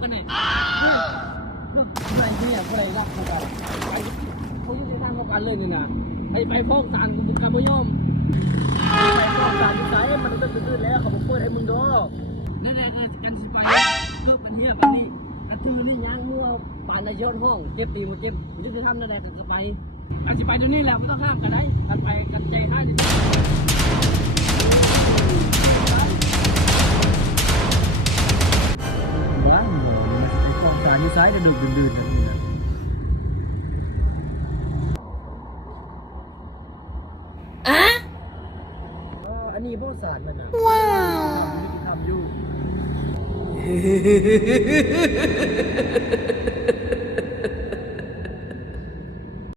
กันเนี่ยอะไรเนี่ยอะไรรักกันไปเขาจะทำกันเลยนี่นะไปฟ้องศาลกูกับพ่อยอมไปฟ้องศาลที่ไหนมันต้องตื่นแล้วเขาบอกเปิดให้มึงดูนั่นแหละก็กันสิไปคือปัญหาแบบนี้อันที่นี่ย่างเมื่อป่านในยอดห้องเจ็บปีหมดเจ็บยุติธรรมนั่นแหละก็ไปกันสิไปตรงนี้แหละไม่ต้องห้ามกันได้กันไปกันใจให้ดิบ้านหมอไอ้กองสารนี่ซ้ายจะดึกดื่นๆนะนี่นะอันนี้พวกสารมันนะว้าวยุติธรรมอยู่